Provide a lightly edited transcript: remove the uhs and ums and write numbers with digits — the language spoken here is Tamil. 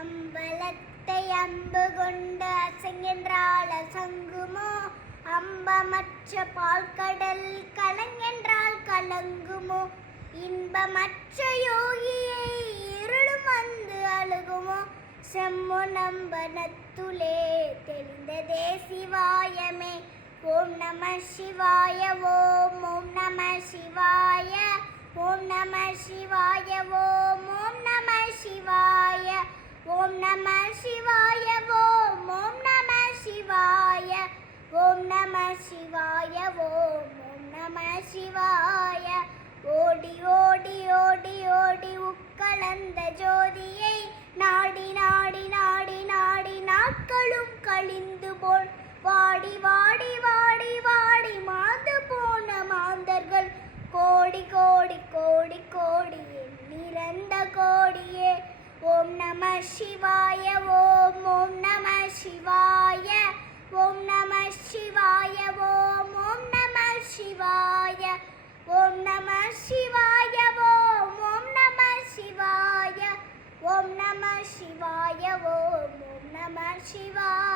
அம்பலத்தை அம்பு கொண்டு அசைகின்றால் அசங்குமோ? அம்பமற்ற பால்கடல் கலங்கென்றால் கலங்குமோ? இன்பமற்ற யோகியை இருளும் வந்து அழுகுமோ? செம்முனம்பனத்துளே தெளிந்ததே சிவாயமே. ஓம் நம சிவாய. ஓம் ஓம் நம சிவாய. ஓம் நம சிவாய. ஓம் ஓம் நம சிவாய. ஓம் நம சிவாய. ஓம் ஓம் நம சிவாய. ஓம் நம சிவாய. ஓம் ஓம் நம சிவாய. ஓடி ஓடி ஓடி ஓடி உட்கலந்த ஜோதியை நாடி நாடி நாடி நாடி நாட்களும் கழிந்து போல் வாடி வாடி வாடி வாடி மாந்து போன மாந்தர்கள் கோடி கோடி கோடி கோடி எண்ணிறந்த கோடியே. ஓம் நம சிவாய. ஓம் ஓம் நம சிவாய. ஓம் நம சிவாய. ஓம் ஓம் நம சிவாய. ஓம் நம சிவாய. ஓம் ஓம் நம சிவாய. ஓம் நம சிவாய. ஓம் ஓம் நம சிவாய.